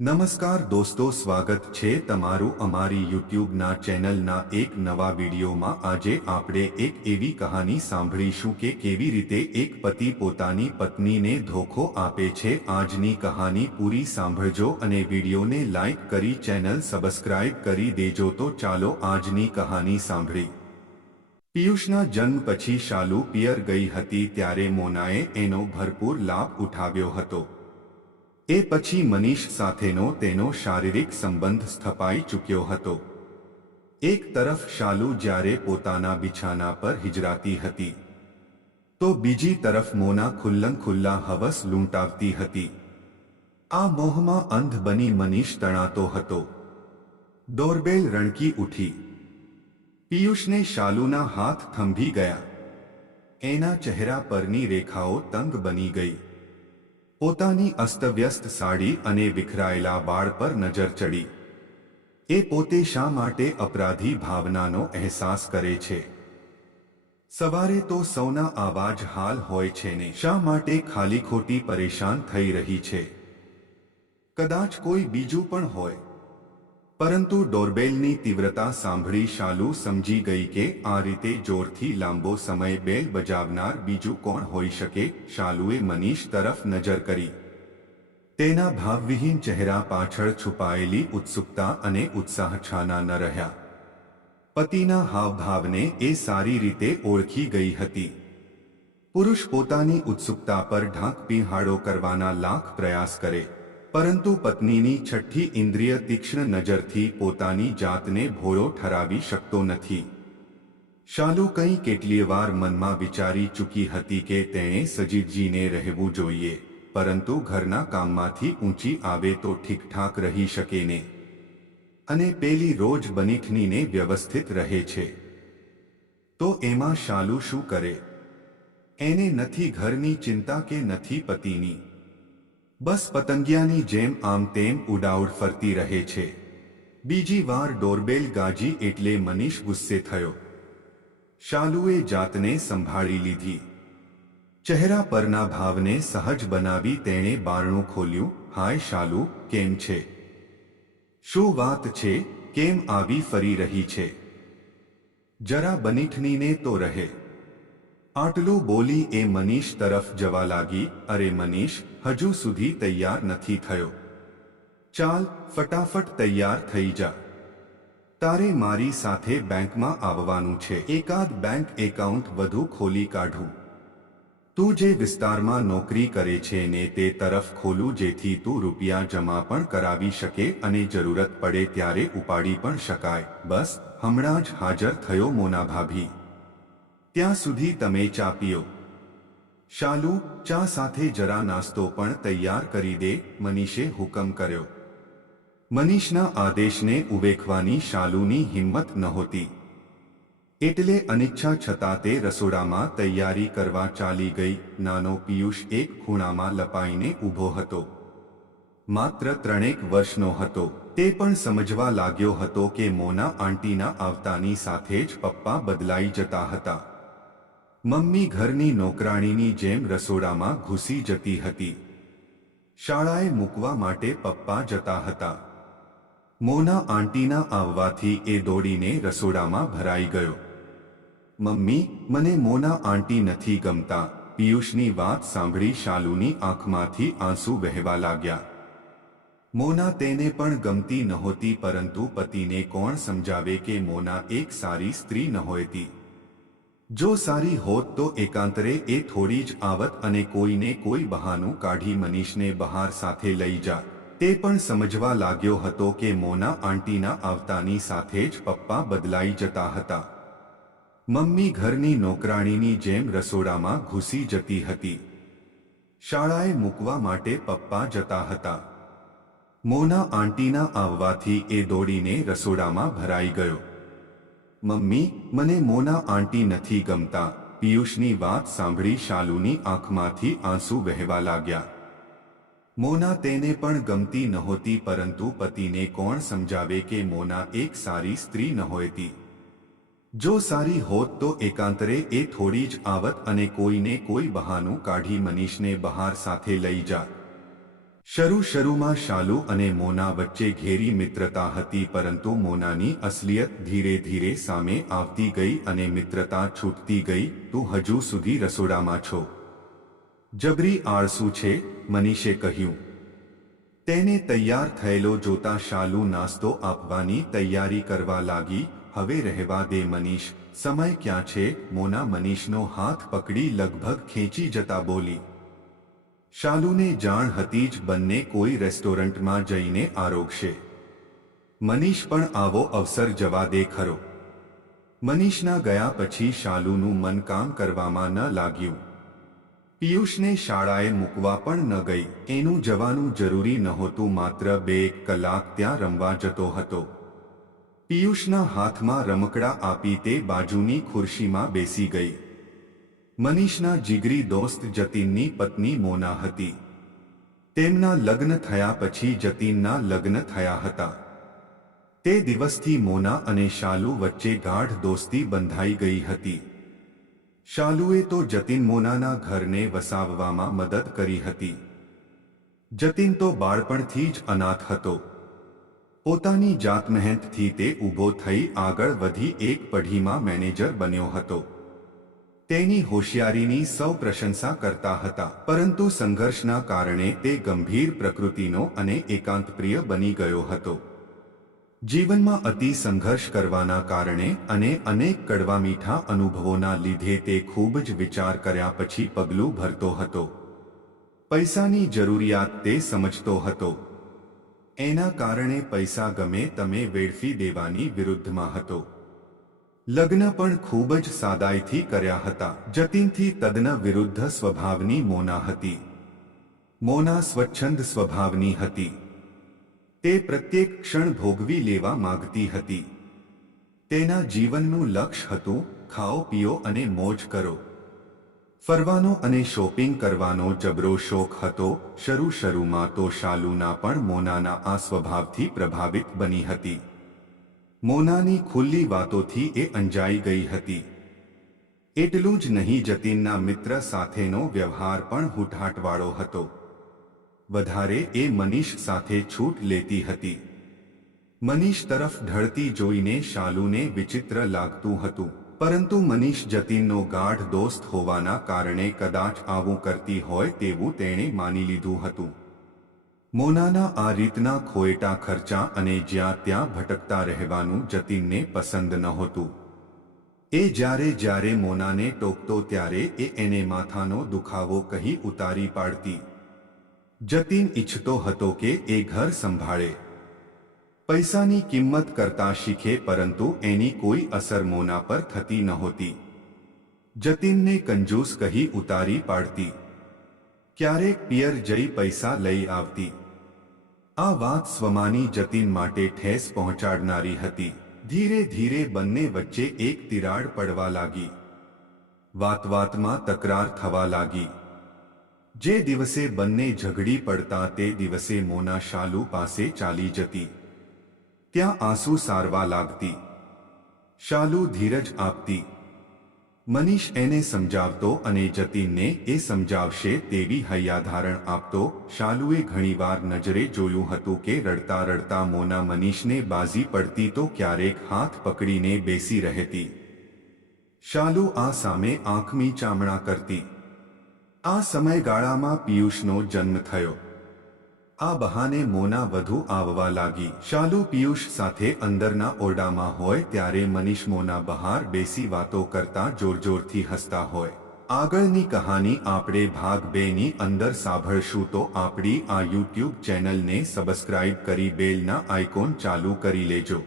નમસ્કાર દોસ્તો, સ્વાગત છે તમારું અમારી યુટ્યુબના ચેનલના એક નવા વિડીયોમાં. આજે આપણે એક એવી કહાની સાંભળીશું કે કેવી રીતે એક પતિ પોતાની પત્નીને ધોખો આપે છે. આજની કહાની પૂરી સાંભળજો અને વિડીયોને લાઈક કરી ચેનલ સબસ્ક્રાઇબ કરી દેજો. તો ચાલો આજની કહાની સાંભળી. પિયુષના જન્મ પછી શાલુ પિયર ગઈ હતી ત્યારે મોનાએ એનો ભરપૂર લાભ ઉઠાવ્યો હતો. એ પછી મનીષ સાથેનો તેનો શારીરિક સંબંધ સ્થપાઈ ચૂક્યો હતો. એક તરફ શાલુ જ્યારે પોતાના બિછાના પર હિજરાતી હતી, તો બીજી તરફ મોના ખુલ્લમ ખુલ્લા હવસ લૂંટાવતી હતી. આ મોહમાં અંધ બની મનીષ તણાતો હતો. ડોરબેલ રણકી ઉઠી. પિયુષને શાલુના હાથ થંભી ગયા. એના ચહેરા પરની રેખાઓ તંગ બની ગઈ. પોતાની અસ્તવ્યસ્ત સાડી અને વિખરાયેલા બાળ પર નજર ચડી. એ પોતે શા માટે અપરાધી ભાવનાનો અહેસાસ કરે છે? સવારે તો સૌના આવા હાલ હોય છે ને, શા માટે ખાલી ખોટી પરેશાન થઈ રહી છે? કદાચ કોઈ બીજું પણ હોય. પરંતુ ડોરબેલની તીવ્રતા સાંભળી શાલુ સમજી ગઈ કે આ રીતે જોરથી લાંબો સમય બેલ બજાવનાર બીજું કોણ હોઈ શકે, શાલુએ મનીષ તરફ નજર કરી. તેના ભાવવિહીન ચહેરા પાછળ છુપાયેલી ઉત્સુકતા અને ઉત્સાહ છાના ન રહ્યા. પતિના હાવભાવને એ સારી રીતે ઓળખી ગઈ હતી. પુરુષ પોતાની ઉત્સુકતા પર ઢાંક પીહાડો કરવાના લાખ પ્રયાસ કરે. પરંતુ પત્નીની છઠ્ઠી ઇન્દ્રિય તીક્ષ્ણ નજરથી પોતાની જાતને ભોળો ઠરાવી શકતો નથી. શાલુ કંઈ કેટલીય વાર મનમાં વિચારી ચૂકી હતી કે તેણે સજીતજીને રહેવું જોઈએ, પરંતુ ઘરના કામમાંથી ઊંચી આવે તો ઠીકઠાક રહી શકે ને. અને પેલી રોજ બનીઠનીને વ્યવસ્થિત રહે છે. તો એમાં શાલુ શું કરે? એને નથી ઘરની ચિંતા કે નથી પતિની. બસ પતંગિયાની જેમ આમ તેમ ઉડાઉડ ફરતી રહે છે. બીજી વાર ડોરબેલ ગાજી એટલે મનીષ ગુસ્સે થયો. શાલુએ જાતને સંભાળી લીધી. ચહેરા પરના ભાવને સહજ બનાવી તેણે બારણું ખોલ્યું, હાય શાલુ, કેમ છે? શું વાત છે? કેમ આવી ફરી રહી છે? જરા બનીઠનીને તો રહે. આટલું બોલી એ મનીષ તરફ જવા લાગી. અરે મનીષ, હજુ સુધી તૈયાર નથી થયો. ચાલ, ફટાફટ તૈયાર થઈ જા. તારે મારી સાથે બેંકમાં આવવાનું છે. એકાદ બેંક એકાઉન્ટ વધુ ખોલી કાઢું. તું જે વિસ્તારમાં નોકરી કરે છે ને તે તરફ ખોલું જેથી તું રૂપિયા જમા પણ કરાવી શકે અને જરૂરત પડે ત્યારે ઉપાડી પણ શકાય. બસ, હમણાં જ હાજર થયો મોના ભાભી ત્યાં સુધી તમે ચા પીઓ. શાલુ, ચા સાથે જરા નાસ્તો પણ તૈયાર કરી દે, મનીષે હુકમ કર્યો. મનીષના આદેશને ઉવેખવાની શાલુની હિંમત નહોતી. એટલે અનિચ્છા છતાં તે રસોડામાં તૈયારી કરવા ચાલી ગઈ, નાનો પિયુષ એક ખૂણામાં લપાઈને ઊભો હતો. માત્ર ત્રણેક વર્ષનો હતો, તે પણ સમજવા લાગ્યો હતો કે મોના આંટીના આવતાની સાથે જ પપ્પા બદલાઈ જતા હતા. મમ્મી ઘરની નોકરાણીની જેમ રસોડામાં ઘૂસી જતી હતી. શાળાએ મૂકવા માટે પપ્પા જતા હતા. મોના આંટીના આવવાથી એ દોડીને રસોડામાં ભરાઈ ગયો. મમ્મી, મને મોના આંટી નથી ગમતા, પિયુષની વાત સાંભળી શાલુની આંખમાંથી આંસુ વહેવા લાગ્યા. મોના તેને પણ ગમતી નહોતી પરંતુ પતિને કોણ સમજાવે કે મોના એક સારી સ્ત્રી નહોતી. જો સારી હોત તો એકાંતરે એ થોડી જ આવત અને કોઈને કોઈ બહાનું કાઢી મનીષને બહાર સાથે લઈ જા. તે પણ સમજવા લાગ્યો હતો કે મોના આંટીના આવતાની સાથે જ પપ્પા બદલાઈ જતા હતા. મમ્મી ઘરની નોકરાણીની જેમ રસોડામાં ઘૂસી જતી હતી. શાળાએ મૂકવા માટે પપ્પા જતા હતા. મોના આંટીના આવવાથી એ દોડીને રસોડામાં ભરાઈ ગયો. મમ્મી, મને મોના આંટી નથી ગમતા. પિયુષની વાત સાંભળી શાલુની આંખમાંથી આંસુ વહેવા લાગ્યા. મોના તેને પણ ગમતી નહોતી પરંતુ પતિને કોણ સમજાવે કે મોના એક સારી સ્ત્રી નહોતી? જો સારી હોત તો એકાંતરે એ થોડી જ આવત અને કોઈને કોઈ બહાનું કાઢી મનીષને બહાર સાથે લઈ જાત શરૂ શરૂમાં શાલુ અને મોના વચ્ચે ઘેરી મિત્રતા હતી, પરંતુ મોનાની અસલિયત ધીરે ધીરે સામે આવતી ગઈ અને મિત્રતા છૂટતી ગઈ, તું હજુ સુધી રસોડામાં છો. જબરી આળસુ છે, મનીષે કહ્યું. તેને તૈયાર થયેલો જોતા શાલુ નાસ્તો આપવાની તૈયારી કરવા લાગી, હવે રહેવા દે મનીષ, સમય ક્યાં છે? મોના મનીષનો હાથ પકડી લગભગ ખેંચી જતા બોલી. શાલુને જાણ હતી જ બંને કોઈ રેસ્ટોરન્ટમાં જઈને આરોગશે. મનીષ પણ આવો અવસર જવા દે ખરો. મનીષના ગયા પછી શાલુનું મન કામ કરવામાં ન લાગ્યું. પિયુષને શાળાએ મૂકવા પણ ન ગઈ. એનું જવાનું જરૂરી નહોતું, માત્ર બે કલાક ત્યાં રમવા જતો હતો. પિયુષના હાથમાં રમકડા આપી તે બાજુની ખુરશીમાં બેસી ગઈ. મનીષના જીગરી દોસ્ત જતીનની પત્ની મોના હતી. તેમના લગ્ન થયા પછી જતીનના લગ્ન થયા હતા. તે દિવસથી મોના અને શાલુ વચ્ચે ગાઢ દોસ્તી બંધાઈ ગઈ હતી. શાલુએ તો જતીન મોનાના ઘરને વસાવવામાં મદદ કરી હતી. જતીન તો બાળપણથી જ અનાથ હતો. પોતાની જાતમહેનતથી તે ઊભો થઈ આગળ વધી એક પઢીમાં મેનેજર બન્યો હતો. તેની હોશિયારીની સૌ પ્રશંસા કરતા હતા, પરંતુ સંઘર્ષના કારણે તે ગંભીર પ્રકૃતિનો અને એકાંતપ્રિય બની ગયો હતો. જીવનમાં અતિ સંઘર્ષ કરવાના કારણે અને અનેક કડવા મીઠા અનુભવોના લીધે તે ખૂબ જ વિચાર કર્યા પછી પગલું ભરતો હતો. પૈસાની જરૂરિયાત તે સમજતો હતો. એના કારણે પૈસા ગમે તમે વેડફી દેવાની વિરુદ્ધમાં હતો. લગ્ન પણ ખૂબ જ સાદાઈથી કર્યા હતા. જતીનથી તદ્ન વિરુદ્ધ સ્વભાવની મોના હતી. મોના સ્વચ્છંદ સ્વભાવની હતી. તે પ્રત્યેક ક્ષણ ભોગવી લેવા માગતી હતી. તેના જીવનનું લક્ષ્ય હતું, ખાઓ, પીઓ અને મોજ કરો. ફરવાનો અને શોપિંગ કરવાનો જબરો શોખ હતો, શરૂ શરૂમાં તો શાલુના પણ મોનાના આ સ્વભાવથી પ્રભાવિત બની હતી. મોનાની ખુલ્લી વાતોથી એ અંજાઈ ગઈ હતી. એટલું જ નહીં જતીનના મિત્ર સાથેનો વ્યવહાર પણ હુઠાટવાળો હતો. વધારે એ મનીષ સાથે છૂટ લેતી હતી. મનીષ તરફ ઢળતી જોઈને શાલુને વિચિત્ર લાગતું હતું. પરંતુ મનીષ જતીનનો ગાઢ દોસ્ત હોવાના કારણે કદાચ આવું કરતી હોય તેવું તેણે માની લીધું હતું. મોનાના આ રીતના ખોએટા ખર્ચા અને જ્યાં ત્યાં ભટકતા રહેવાનું જતીનને પસંદ નહોતું. એ જ્યારે જ્યારે મોનાને ટોકતો ત્યારે એ એને માથાનો દુખાવો કહી ઉતારી પાડતી. જતીન ઈચ્છતો હતો કે એ ઘર સંભાળે. પૈસાની કિંમત કરતા શીખે પરંતુ એની કોઈ અસર મોના પર થતી નહોતી. જતીનને કંજૂસ કહી ઉતારી પાડતી. ક્યારેક પિયર જઈ પૈસા લઈ આવતી. આ વાત સ્વમાની જતીન માટે ઠેસ પહોંચાડનારી હતી. ધીરે ધીરે બંને વચ્ચે એક તિરાડ પડવા લાગી. વાત વાતમાં તકરાર થવા લાગી. જે દિવસે બંને ઝઘડી પડતા તે દિવસે મોના શાલુ પાસે ચાલી જતી. ત્યાં આંસુ સારવા લાગતી. શાલુ ધીરજ આપતી. મનીષ એને સમજાવતો અને જતીનને એ સમજાવશે તેવી હૈયાધારણ આપતો શાલુએ ઘણીવાર નજરે જોયું હતું કે રડતા રડતા મોના મનીષને બાજી પડતી તો ક્યારેક હાથ પકડીને બેસી રહેતી. શાલુ આ સામે આંખમી ચામણા કરતી. આ સમયગાળામાં પિયુષનો જન્મ થયો. આ બહાને મોના વધુ આવવા લાગી. શાલુ પિયુષ સાથે અંદરના ઓરડામાં હોય ત્યારે મનીષ મોના બહાર બેસી વાતો કરતા જોરજોરથી હસતા હોય. આગળની કહાની આપણે ભાગ બે ની અંદર સાંભળશું તો આપણી આ યુટ્યુબ ચેનલને સબસ્ક્રાઇબ કરી બેલના આઇકોન ચાલુ કરી લેજો.